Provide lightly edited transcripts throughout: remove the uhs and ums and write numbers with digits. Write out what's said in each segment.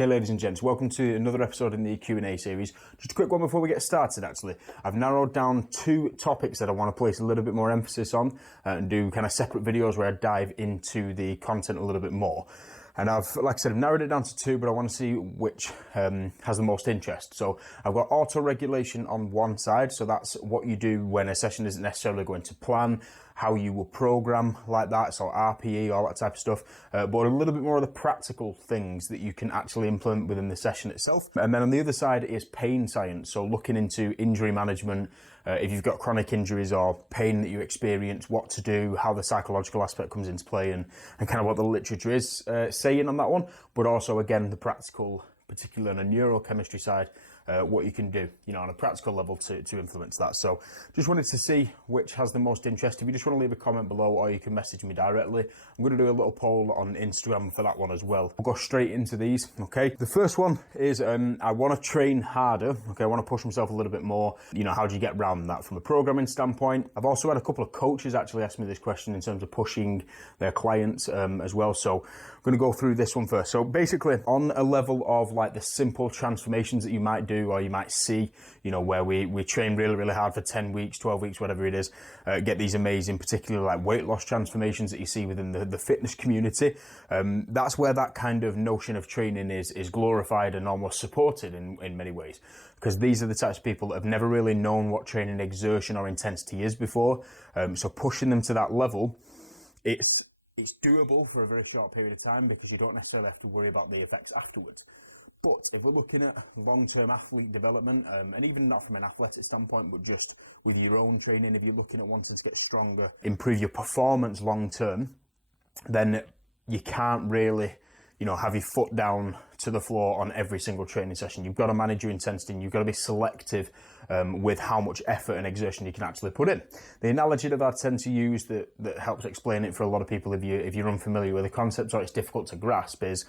Okay, ladies and gents, welcome to another episode in the Q&A series. Just a quick one before we get started, actually. I've narrowed down 2 topics that I want to place a little bit more emphasis on and do kind of separate videos where I dive into the content a little bit more. And like I said, I've narrowed it down to 2, but I want to see which has the most interest. So I've got auto-regulation on one side. So that's what you do when a session isn't necessarily going to plan, how you will program like that. So RPE, all that type of stuff, but a little bit more of the practical things that you can actually implement within the session itself. And then on the other side is pain science. So looking into injury management, if you've got chronic injuries or pain that you experience, what to do, how the psychological aspect comes into play, and kind of what the literature is saying on that one, but also again the practical, particularly on a neurochemistry side, what you can do, you know, on a practical level to influence that. So just wanted to see which has the most interest. If you just want to leave a comment below, or you can message me directly. I'm going to do a little poll on Instagram for that one as well. We'll go straight into these. Okay, the first one is I want to train harder. Okay, I want to push myself a little bit more. You know, how do you get around that from a programming standpoint? I've also had a couple of coaches actually ask me this question in terms of pushing their clients as well. So I'm going to go through this one first. So basically, on a level of like the simple transformations that you might do, or you might see, you know, where we train really hard for 10 weeks, 12 weeks, whatever it is, get these amazing, particularly like weight loss transformations that you see within the fitness community. That's where that kind of notion of training is glorified and almost supported in many ways, because these are the types of people that have never really known what training exertion or intensity is before. So pushing them to that level, it's doable for a very short period of time, because you don't necessarily have to worry about the effects afterwards. But if we're looking at long-term athlete development, and even not from an athletic standpoint, but just with your own training, if you're looking at wanting to get stronger, improve your performance long-term, then you can't really, you know, have your foot down to the floor on every single training session. You've got to manage your intensity, and you've got to be selective with how much effort and exertion you can actually put in. The analogy that I tend to use that helps explain it for a lot of people, if you're unfamiliar with the concept or it's difficult to grasp, is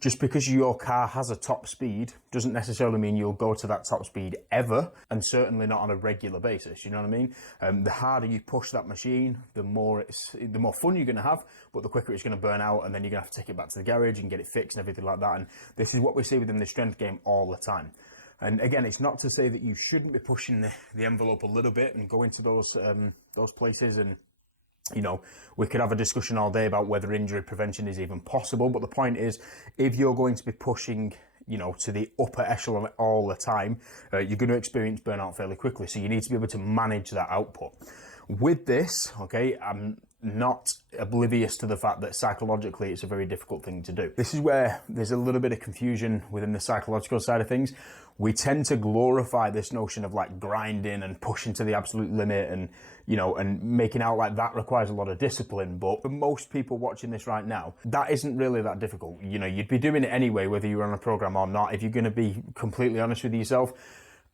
just because your car has a top speed doesn't necessarily mean you'll go to that top speed ever, and certainly not on a regular basis. You know what I mean? The harder you push that machine, the more fun you're going to have, but the quicker it's going to burn out, and then you're going to have to take it back to the garage and get it fixed and everything like that. And this is what we see within the strength game all the time. And again, it's not to say that you shouldn't be pushing the envelope a little bit and go into those places. And you know, we could have a discussion all day about whether injury prevention is even possible, but the point is, if you're going to be pushing, you know, to the upper echelon all the time, you're going to experience burnout fairly quickly. So you need to be able to manage that output. With this, okay, I'm not oblivious to the fact that psychologically it's a very difficult thing to do. This is where there's a little bit of confusion within the psychological side of things. We tend to glorify this notion of like grinding and pushing to the absolute limit, and, you know, and making out like that requires a lot of discipline. But for most people watching this right now, that isn't really that difficult. You know, you'd be doing it anyway, whether you're on a program or not. If you're going to be completely honest with yourself,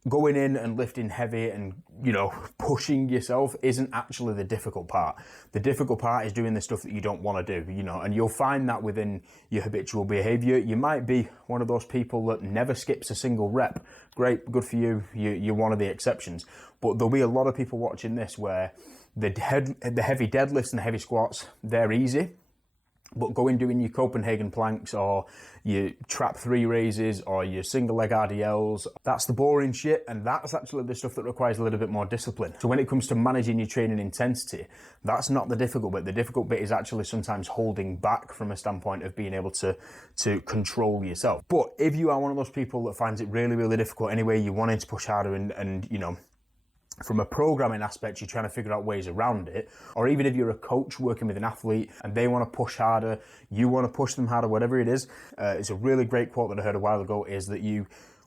going in and lifting heavy and, you know, pushing yourself isn't actually the difficult part. The difficult part is doing the stuff that you don't want to do, you know, and you'll find that within your habitual behavior. You might be one of those people that never skips a single rep. Great, good for you. You're one of the exceptions. But there'll be a lot of people watching this where the heavy deadlifts and the heavy squats, they're easy. But going doing your Copenhagen planks or your trap 3 raises or your single leg RDLs, that's the boring shit, and that's actually the stuff that requires a little bit more discipline. So when it comes to managing your training intensity, that's not the difficult bit. The difficult bit is actually sometimes holding back from a standpoint of being able to control yourself. But if you are one of those people that finds it really difficult anyway, you're wanting to push harder and you know, from a programming aspect, you're trying to figure out ways around it. Or even if you're a coach working with an athlete and they want to push harder, you want to push them harder, whatever it is. It's a really great quote that I heard a while ago, is that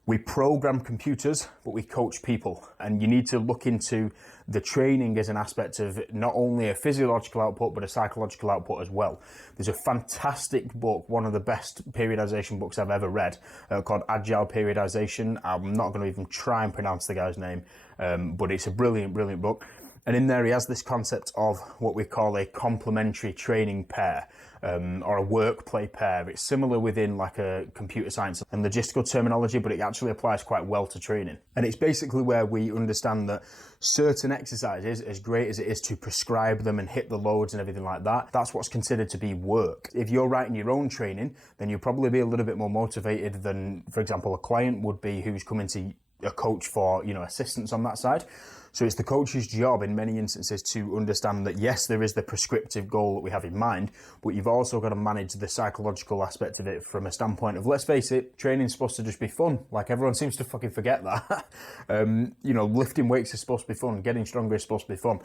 we program computers, but we coach people. And you need to look into the training as an aspect of not only a physiological output, but a psychological output as well. There's a fantastic book, one of the best periodization books I've ever read, called Agile Periodization. I'm not going to even try and pronounce the guy's name, but it's a brilliant book. And in there, he has this concept of what we call a complementary training pair, or a work play pair. It's similar within like a computer science and logistical terminology, but it actually applies quite well to training. And it's basically where we understand that certain exercises, as great as it is to prescribe them and hit the loads and everything like that, that's what's considered to be work. If you're writing your own training, then you'll probably be a little bit more motivated than, for example, a client would be who's coming to a coach for, assistance on that side. So it's the coach's job in many instances to understand that yes, there is the prescriptive goal that we have in mind, but you've also got to manage the psychological aspect of it from a standpoint of, let's face it, training's supposed to just be fun. Like, everyone seems to fucking forget that. Lifting weights is supposed to be fun. Getting stronger is supposed to be fun.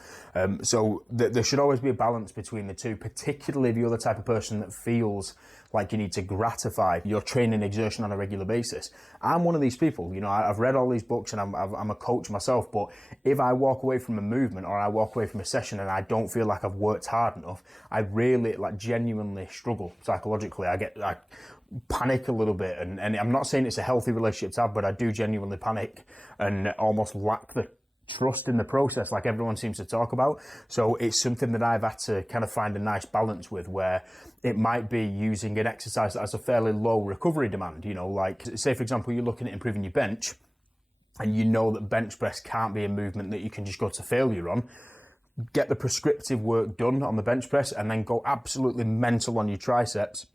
So there should always be a balance between the two, particularly if you're the type of person that feels like you need to gratify your training exertion on a regular basis. I'm one of these people. I've read all these books and I'm a coach myself, but if I walk away from a movement or I walk away from a session and I don't feel like I've worked hard enough, I really genuinely struggle psychologically. I panic a little bit, and I'm not saying it's a healthy relationship to have, but I do genuinely panic and almost lack the trust in the process like everyone seems to talk about. So it's something that I've had to kind of find a nice balance with, where it might be using an exercise that has a fairly low recovery demand. Like, say for example, you're looking at improving your bench and you know that bench press can't be a movement that you can just go to failure on. Get the prescriptive work done on the bench press and then go absolutely mental on your triceps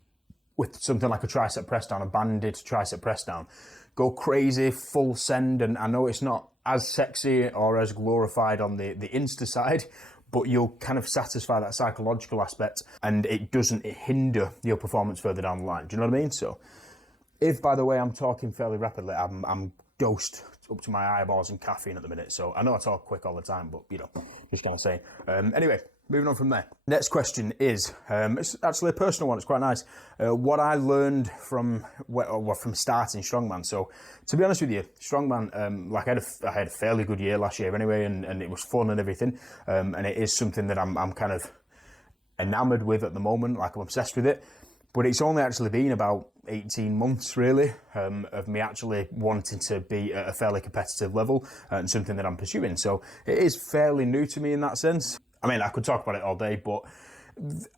with something like a tricep press down, a banded tricep press down. Go crazy, full send, and I know it's not as sexy or as glorified on the Insta side, but you'll kind of satisfy that psychological aspect and it doesn't hinder your performance further down the line. Do you know what I mean? So if, by the way, I'm talking fairly rapidly, I'm dosed up to my eyeballs in caffeine at the minute, so I know I talk quick all the time, but just kind of saying. Anyway, moving on from there. Next question is, it's actually a personal one, it's quite nice. What I learned from starting Strongman. So, to be honest with you, Strongman, I had a fairly good year last year anyway, and it was fun and everything, and it is something that I'm kind of enamored with at the moment, like I'm obsessed with it. But it's only actually been about 18 months, really, of me actually wanting to be at a fairly competitive level and something that I'm pursuing. So it is fairly new to me in that sense. I mean, I could talk about it all day, but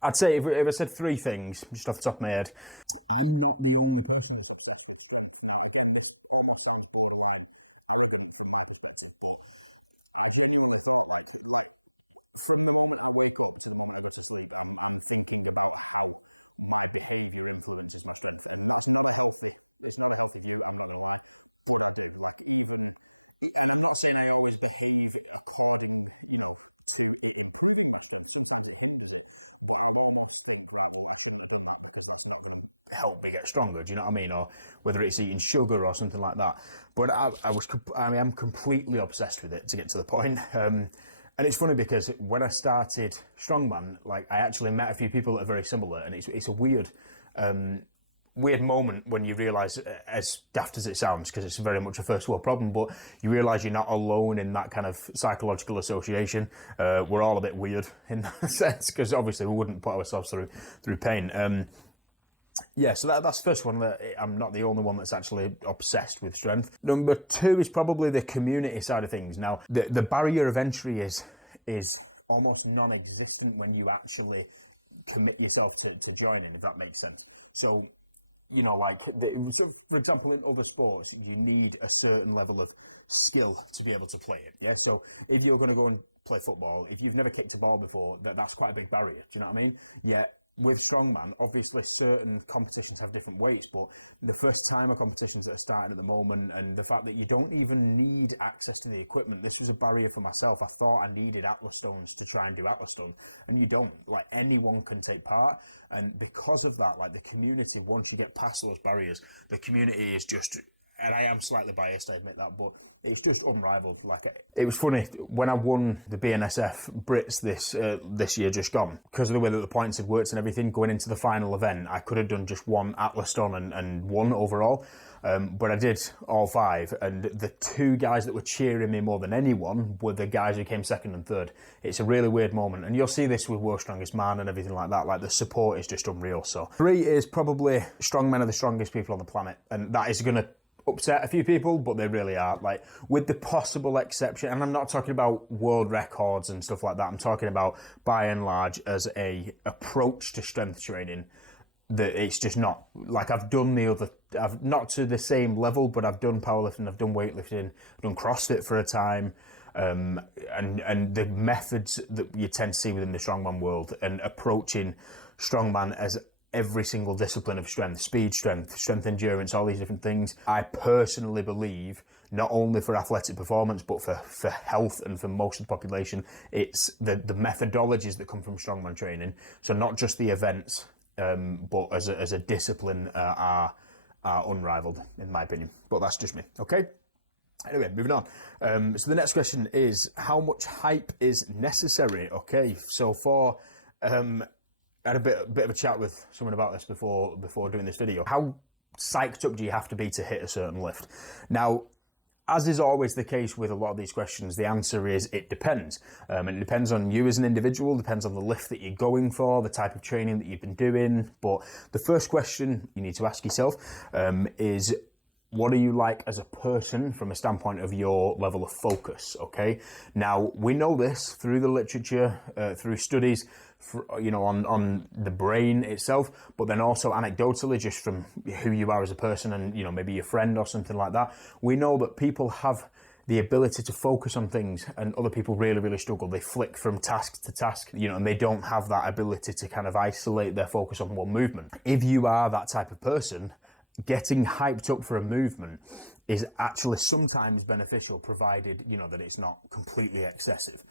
I'd say if I said three things, just off the top of my head, I'm not the only person who's almost sounds bored, right? I look at it from my perspective, but I genuinely thought, from the moment I wake up to the moment I go to sleep, I'm thinking about how my behaviour will influence the strength. And that's not a healthy, I'm not gonna lie. But I do, even, and I'm not saying I always behave according, to improving my strength. Sometimes it's useless, but I've almost been glad I've done that because it's help me get stronger, do you know what I mean? Or whether it's eating sugar or something like that. But I am completely obsessed with it, to get to the point. And it's funny because when I started Strongman, I actually met a few people that are very similar, and it's a weird moment when you realise, as daft as it sounds, because it's very much a first world problem, but you realise you're not alone in that kind of psychological association. We're all a bit weird in that sense, because obviously we wouldn't put ourselves through pain. So that's the first one, that I'm not the only one that's actually obsessed with strength. Number two is probably the community side of things. Now, the barrier of entry is almost non-existent when you actually commit yourself to joining, if that makes sense. So, for example, in other sports, you need a certain level of skill to be able to play it. Yeah. So if you're going to go and play football, if you've never kicked a ball before, that's quite a big barrier. Do you know what I mean? Yeah. With Strongman, obviously certain competitions have different weights, but the first timer competitions that are starting at the moment, and the fact that you don't even need access to the equipment, this was a barrier for myself. I thought I needed Atlas stones to try and do Atlas stone, and you don't. Anyone can take part, and because of that, the community, once you get past those barriers, the community is just, and I am slightly biased, I admit that, but it's just unrivaled. It was funny when I won the BNSF Brits this year just gone, because of the way that the points had worked and everything. Going into the final event, I could have done just one Atlas stone and won overall, but I did all five. And the two guys that were cheering me more than anyone were the guys who came second and third. It's a really weird moment, and you'll see this with World's Strongest Man and everything like that. The support is just unreal. So three is probably strongmen are the strongest people on the planet, and that is going to upset a few people, but they really are. Like, with the possible exception, and I'm not talking about world records and stuff like that, I'm talking about, by and large, as a approach to strength training, that it's just not, like, I've not to the same level, but I've done powerlifting, I've done weightlifting, I've done CrossFit for a time, and the methods that you tend to see within the strongman world, and approaching strongman as every single discipline of strength, speed, strength endurance, all these different things. I personally believe, not only for athletic performance, but for health and for most of the population, it's the methodologies that come from strongman training. So not just the events, but as a discipline, are unrivaled, in my opinion. But that's just me, okay? Anyway, moving on. So the next question is, how much hype is necessary? Okay, so I had a bit of a chat with someone about this before doing this video. How psyched up do you have to be to hit a certain lift? Now, as is always the case with a lot of these questions, the answer is it depends. And it depends on you as an individual, depends on the lift that you're going for, the type of training that you've been doing. But the first question you need to ask yourself is, what are you like as a person from a standpoint of your level of focus, okay? Now, we know this through the literature, through studies, on the brain itself, but then also anecdotally, just from who you are as a person and, maybe your friend or something like that. We know that people have the ability to focus on things, and other people really, really struggle. They flick from task to task, and they don't have that ability to kind of isolate their focus on one movement. If you are that type of person, getting hyped up for a movement is actually sometimes beneficial, provided, that it's not completely excessive.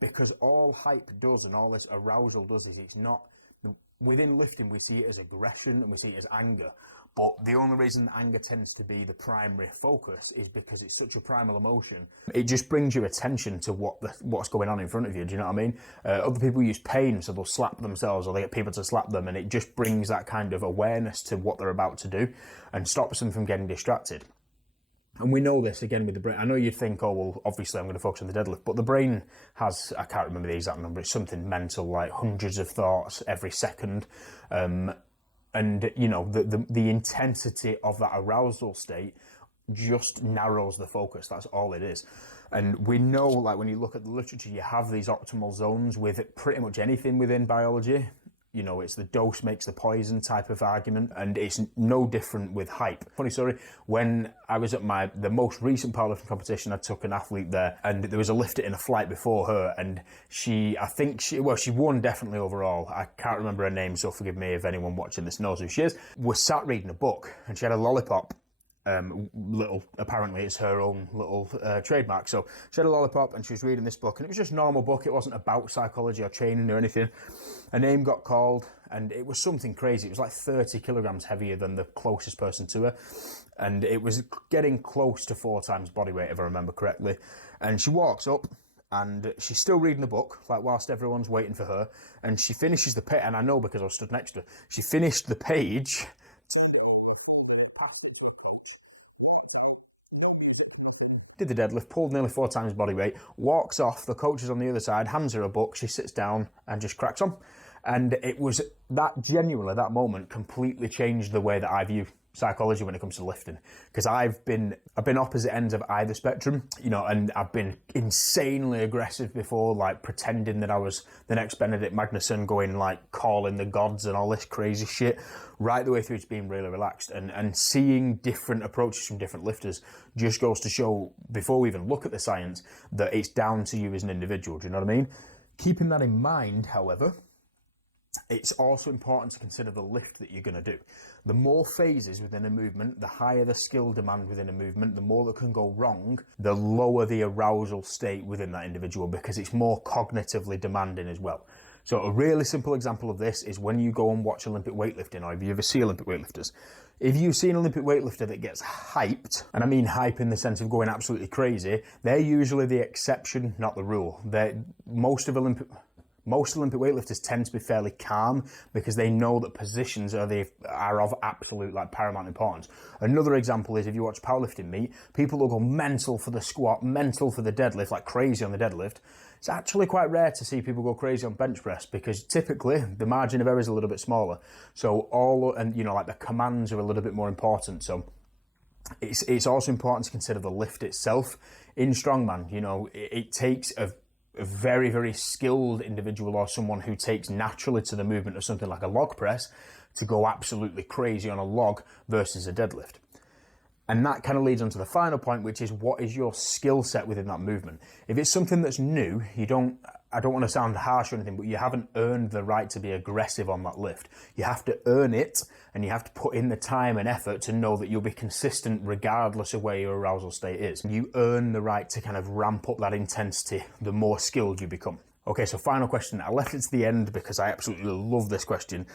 Because all hype does, and all this arousal does, is it's not, within lifting we see it as aggression and we see it as anger, but the only reason anger tends to be the primary focus is because it's such a primal emotion. It just brings your attention to what's going on in front of you, do you know what I mean? Other people use pain, so they'll slap themselves or they get people to slap them, and it just brings that kind of awareness to what they're about to do and stops them from getting distracted. And we know this, again, with the brain. I know you'd think, oh, well, obviously I'm going to focus on the deadlift, but the brain has, I can't remember the exact number, it's something mental, like hundreds of thoughts every second. And, the intensity of that arousal state just narrows the focus. That's all it is. And we know, like, when you look at the literature, you have these optimal zones with pretty much anything within biology. It's the dose makes the poison type of argument, and it's no different with hype. Funny story, when I was at the most recent powerlifting competition, I took an athlete there, and there was a lifter in a flight before her, and she won definitely overall. I can't remember her name, so forgive me if anyone watching this knows who she is. Was sat reading a book, and she had a lollipop. Apparently it's her own little trademark. So she had a lollipop and she was reading this book, and it was just a normal book. It wasn't about psychology or training or anything. Her name got called, and it was something crazy. It was like 30 kilograms heavier than the closest person to her, and it was getting close to 4 times body weight, if I remember correctly. And she walks up, and she's still reading the book, like, whilst everyone's waiting for her, and she finishes the page, and I know because I was stood next to her, she finished the page, did the deadlift, pulled nearly 4 times body weight, walks off, the coach is on the other side, hands her a book, she sits down and just cracks on. And it was that, genuinely, that moment completely changed the way that I view psychology when it comes to lifting, because I've been opposite ends of either spectrum, and I've been insanely aggressive before, like pretending that I was the next Benedict Magnusson, going like calling the gods and all this crazy shit, right the way through to being really relaxed, and seeing different approaches from different lifters just goes to show, before we even look at the science, that it's down to you as an individual. Do you know what I mean? Keeping that in mind, however, it's also important to consider the lift that you're going to do. The more phases within a movement, the higher the skill demand within a movement, the more that can go wrong, the lower the arousal state within that individual, because it's more cognitively demanding as well. So a really simple example of this is when you go and watch Olympic weightlifting, or if you ever see Olympic weightlifters. If you see an Olympic weightlifter that gets hyped, and I mean hype in the sense of going absolutely crazy, they're usually the exception, not the rule. Most Olympic weightlifters tend to be fairly calm, because they know that positions are of absolute, like, paramount importance. Another example is if you watch powerlifting meet, people will go mental for the squat, mental for the deadlift, like crazy on the deadlift. It's actually quite rare to see people go crazy on bench press, because typically the margin of error is a little bit smaller. So like the commands are a little bit more important. So It's also important to consider the lift itself. In strongman, you know, it takes a very, very skilled individual or someone who takes naturally to the movement of something like a log press to go absolutely crazy on a log versus a deadlift. And that kind of leads on to the final point, which is what is your skill set within that movement? If it's something that's new, I don't want to sound harsh or anything, but you haven't earned the right to be aggressive on that lift. You have to earn it, and you have to put in the time and effort to know that you'll be consistent regardless of where your arousal state is. You earn the right to kind of ramp up that intensity the more skilled you become. Okay, so final question. I left it to the end because I absolutely love this question.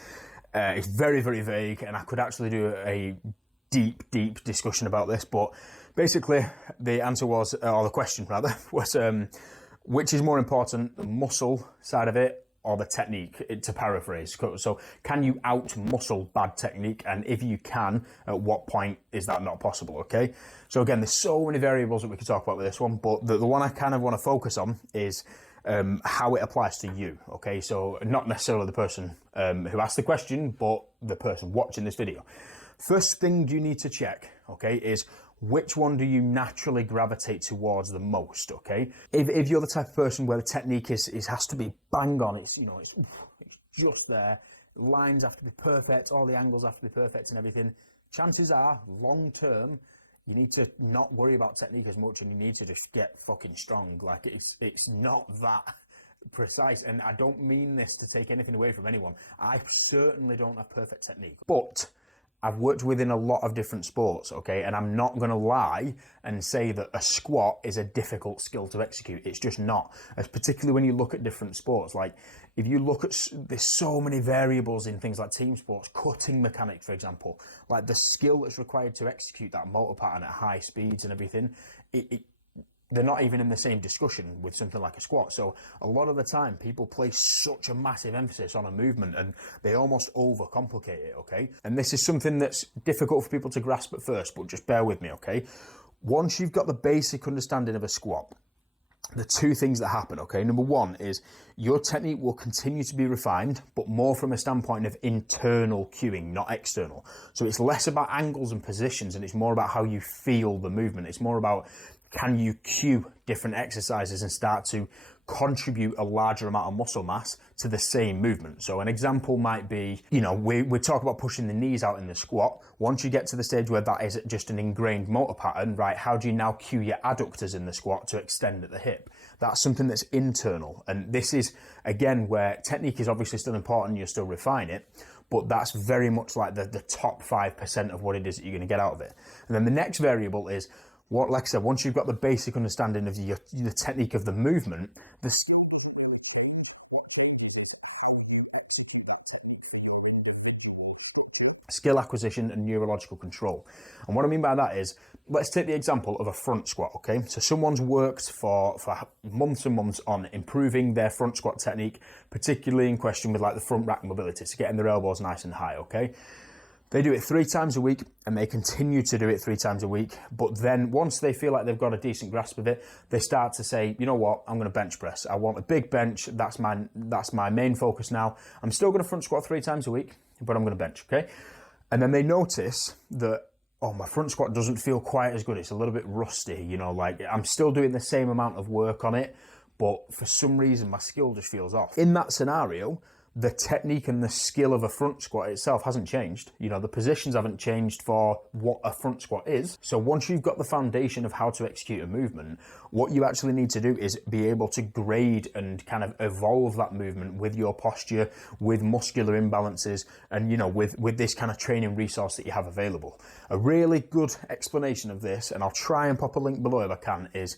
It's very, very vague, and I could actually do a deep discussion about this, but basically the answer was, or the question rather, was which is more important, the muscle side of it or the technique, to paraphrase. So can you out muscle bad technique, and if you can, at what point is that not possible? Okay, so again, there's so many variables that we could talk about with this one, but the one I kind of want to focus on is how it applies to you. Okay, so not necessarily the person who asked the question, but the person watching this video. First thing you need to check, okay, is which one do you naturally gravitate towards the most, okay? If you're the type of person where the technique has to be bang on, it's just there, lines have to be perfect, all the angles have to be perfect and everything, chances are, long term, you need to not worry about technique as much, and you need to just get fucking strong. Like, it's not that precise, and I don't mean this to take anything away from anyone. I certainly don't have perfect technique, but I've worked within a lot of different sports, okay? And I'm not going to lie and say that a squat is a difficult skill to execute. It's just not. As particularly when you look at different sports. Like, if you look at, there's so many variables in things like team sports, cutting mechanics, for example. Like, the skill that's required to execute that motor pattern at high speeds and everything, they're not even in the same discussion with something like a squat. So a lot of the time people place such a massive emphasis on a movement and they almost overcomplicate it, okay? And this is something that's difficult for people to grasp at first, but just bear with me, okay? Once you've got the basic understanding of a squat, the two things that happen, okay? Number one is your technique will continue to be refined, but more from a standpoint of internal cueing, not external. So it's less about angles and positions, and it's more about how you feel the movement. It's more about, can you cue different exercises and start to contribute a larger amount of muscle mass to the same movement? So an example might be, you know, we talk about pushing the knees out in the squat. Once you get to the stage where that is just an ingrained motor pattern, right, how do you now cue your adductors in the squat to extend at the hip? That's something that's internal. And this is, again, where technique is obviously still important, you're still refine it, but that's very much like the top 5% of what it is that you're going to get out of it. And then the next variable is, what, like I said, once you've got the basic understanding of the technique of the movement, the skill doesn't really change. What changes is how you execute that technique through your individual structure, skill acquisition, and neurological control. And what I mean by that is, let's take the example of a front squat, okay? So someone's worked for months and months on improving their front squat technique, particularly in question with like the front rack mobility, so getting their elbows nice and high, okay? They do it 3 times a week, and they continue to do it 3 times a week. But then once they feel like they've got a decent grasp of it, they start to say, you know what, I'm going to bench press. I want a big bench. That's my main focus now. I'm still going to front squat 3 times a week, but I'm going to bench, okay? And then they notice that, oh, my front squat doesn't feel quite as good. It's a little bit rusty, you know, like I'm still doing the same amount of work on it, but for some reason my skill just feels off. In that scenario, the technique and the skill of a front squat itself hasn't changed. You know, the positions haven't changed for what a front squat is. So once you've got the foundation of how to execute a movement, what you actually need to do is be able to grade and kind of evolve that movement with your posture, with muscular imbalances, and, you know, with this kind of training resource that you have available. A really good explanation of this, and I'll try and pop a link below if I can, is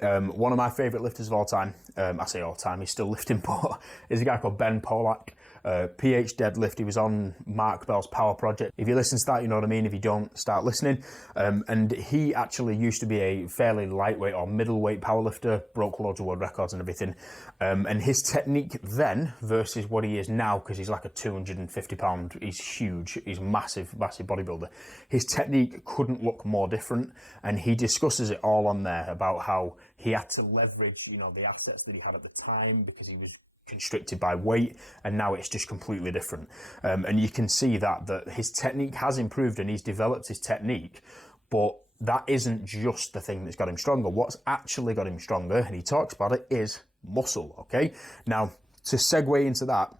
one of my favourite lifters of all time, I say all time, he's still lifting, but is a guy called Ben Polak, PH deadlift. He was on Mark Bell's Power Project. If you listen to that, you know what I mean. If you don't, start listening. And he actually used to be a fairly lightweight or middleweight powerlifter, broke loads of world records and everything. And his technique then versus what he is now, because he's like a 250 pound, he's huge, he's massive bodybuilder. His technique couldn't look more different. And he discusses it all on there about how he had to leverage, you know, the assets that he had at the time because he was constricted by weight, and now it's just completely different. And you can see that his technique has improved and he's developed his technique, But that isn't just the thing that's got him stronger. What's actually got him stronger, and he talks about it, is muscle, okay? Now, to segue into that,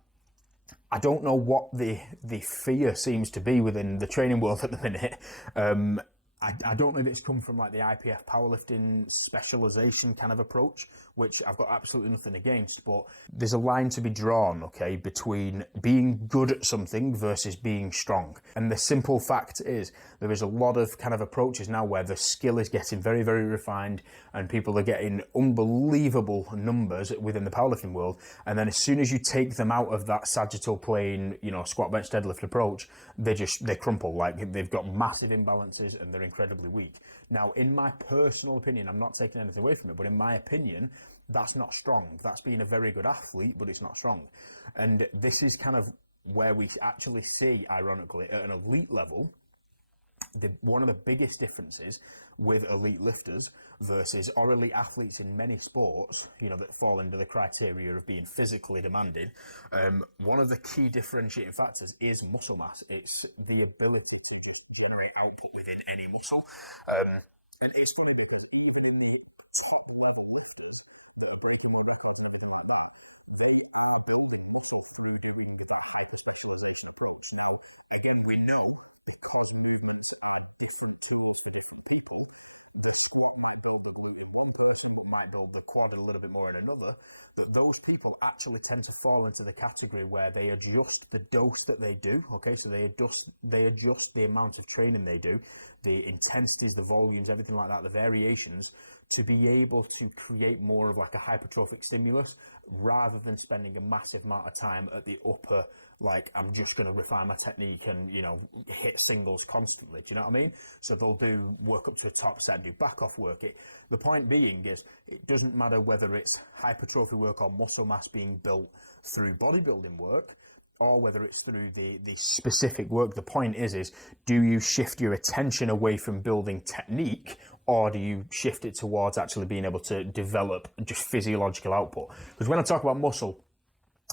I don't know what the fear seems to be within the training world at the minute. I don't know if it's come from like the IPF powerlifting specialization kind of approach, which I've got absolutely nothing against, but there's a line to be drawn, okay, between being good at something versus being strong. And the simple fact is there is a lot of kind of approaches now where the skill is getting very, very refined and people are getting unbelievable numbers within the powerlifting world. And then as soon as you take them out of that sagittal plane, you know, squat, bench, deadlift approach, they crumple. Like they've got massive imbalances and they're incredibly weak. Now, in my personal opinion, I'm not taking anything away from it, but in my opinion, that's not strong. That's being a very good athlete, but it's not strong. And this is kind of where we actually see, ironically, at an elite level, one of the biggest differences with elite lifters versus or elite athletes in many sports, you know, that fall under the criteria of being physically demanding. One of the key differentiating factors is muscle mass. It's the ability to just generate output within any muscle. And it's funny because even in the top level lifters that are breaking world records and everything like that, they are building muscle through doing that hyper-specialization approach. Now, again, we know because movements are different tools for different people, the squat might build the glute in one person, but might build the quad a little bit more in another, that those people actually tend to fall into the category where they adjust the dose that they do, okay, so they adjust the amount of training they do, the intensities, the volumes, everything like that, the variations, to be able to create more of like a hypertrophic stimulus rather than spending a massive amount of time at the upper, like I'm just going to refine my technique and, you know, hit singles constantly. Do you know what I mean? So they'll do work up to a top set, do back off work. The point being is it doesn't matter whether it's hypertrophy work or muscle mass being built through bodybuilding work or whether it's through the specific work. The point is do you shift your attention away from building technique, or do you shift it towards actually being able to develop just physiological output? Because when I talk about muscle,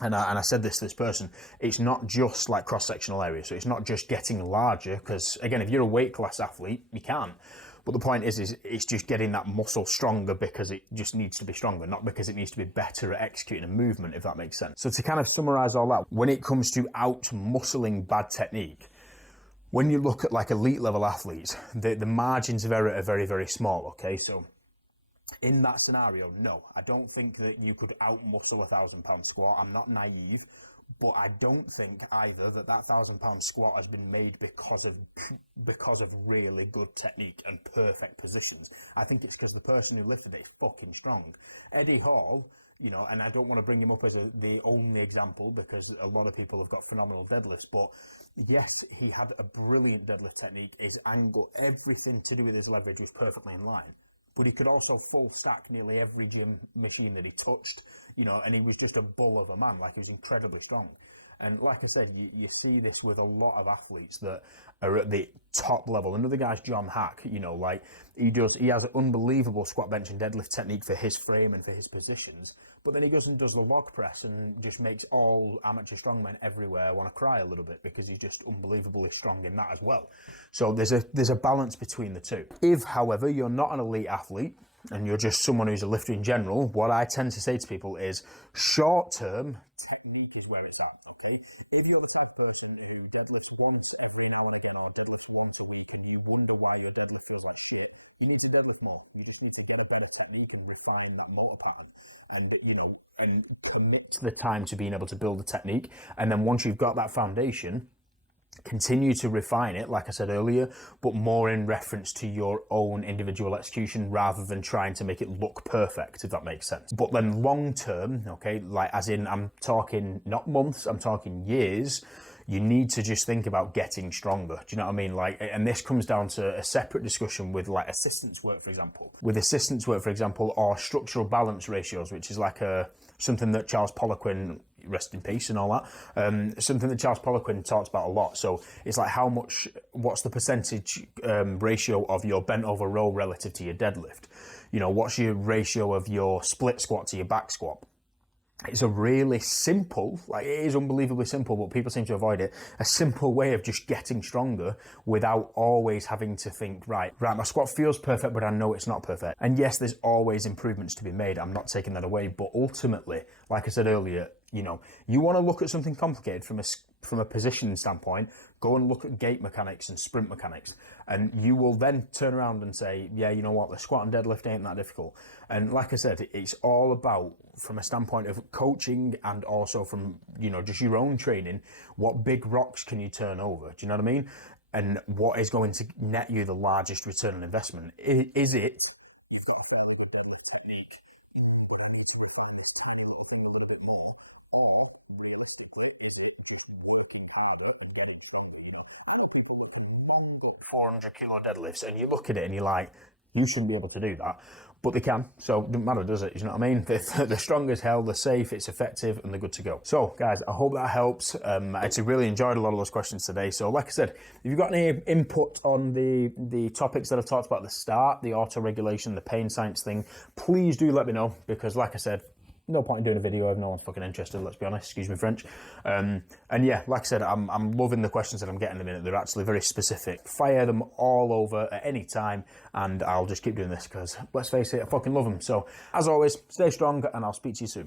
and I said this to this person, it's not just like cross-sectional area. So it's not just getting larger, because again, if you're a weight class athlete, you can't. But the point is it's just getting that muscle stronger because it just needs to be stronger, not because it needs to be better at executing a movement, if that makes sense. So to kind of summarize all that, when it comes to out-muscling bad technique, when you look at like elite level athletes, the margins of error are very, very small, okay? So in that scenario, no, I don't think that you could out-muscle a 1,000-pound squat. I'm not naive, but I don't think either that 1,000-pound squat has been made because of really good technique and perfect positions. I think it's because the person who lifted it is fucking strong. Eddie Hall, you know, and I don't want to bring him up as the only example because a lot of people have got phenomenal deadlifts, but yes, he had a brilliant deadlift technique. His angle, everything to do with his leverage was perfectly in line. But he could also full stack nearly every gym machine that he touched, you know, and he was just a bull of a man. Like, he was incredibly strong. And like I said, you see this with a lot of athletes that are at the top level. Another guy's John Hack, you know, like he has an unbelievable squat, bench and deadlift technique for his frame and for his positions. But then he goes and does the log press and just makes all amateur strongmen everywhere want to cry a little bit because he's just unbelievably strong in that as well. So there's a balance between the two. If, however, you're not an elite athlete and you're just someone who's a lifter in general, what I tend to say to people is short-term technique is where it's at. Okay? If you're the type of person who deadlifts once every now and again or deadlifts once a week and you wonder why your deadlift feels like shit, you need to deadlift more. You just need to get a better technique and refine that motor pattern and, you know, and commit to the time to being able to build the technique. And then once you've got that foundation, continue to refine it, like I said earlier, but more in reference to your own individual execution rather than trying to make it look perfect, if that makes sense. But then long term, okay, like as in I'm talking not months, I'm talking years, you need to just think about getting stronger. Do you know what I mean? Like, and this comes down to a separate discussion with like assistance work, for example. With assistance work, for example, or structural balance ratios, which is like something that Charles Poliquin, rest in peace and all that, something that Charles Poliquin talks about a lot. So it's like what's the percentage ratio of your bent over row relative to your deadlift? You know, what's your ratio of your split squat to your back squat? It's a really simple, like it is unbelievably simple, but people seem to avoid it. A simple way of just getting stronger without always having to think, right, my squat feels perfect, but I know it's not perfect. And yes, there's always improvements to be made. I'm not taking that away, but ultimately, like I said earlier, you know, you want to look at something complicated from a positioning standpoint, go and look at gait mechanics and sprint mechanics. And you will then turn around and say, yeah, you know what, the squat and deadlift ain't that difficult. And like I said, it's all about, from a standpoint of coaching and also from, you know, just your own training, what big rocks can you turn over? Do you know what I mean? And what is going to net you the largest return on investment? Is it, you've got to put a little bit of technique, you've got to multiply the time you're a little bit more, or realistically, is it just working harder and getting stronger? I know people with 400 kilo deadlifts, and you look at it and you're like, you shouldn't be able to do that. But they can, so it doesn't matter, does it? You know what I mean? They're strong as hell, they're safe, it's effective, and they're good to go. So, guys, I hope that helps. I actually really enjoyed a lot of those questions today. So, like I said, if you've got any input on the topics that I've talked about at the start, the auto-regulation, the pain science thing, please do let me know, because like I said, no point in doing a video if no one's fucking interested, let's be honest, excuse me French. And yeah, like I said, I'm loving the questions that I'm getting in a minute. They're actually very specific. Fire them all over at any time, and I'll just keep doing this because, let's face it, I fucking love them. So, as always, stay strong, and I'll speak to you soon.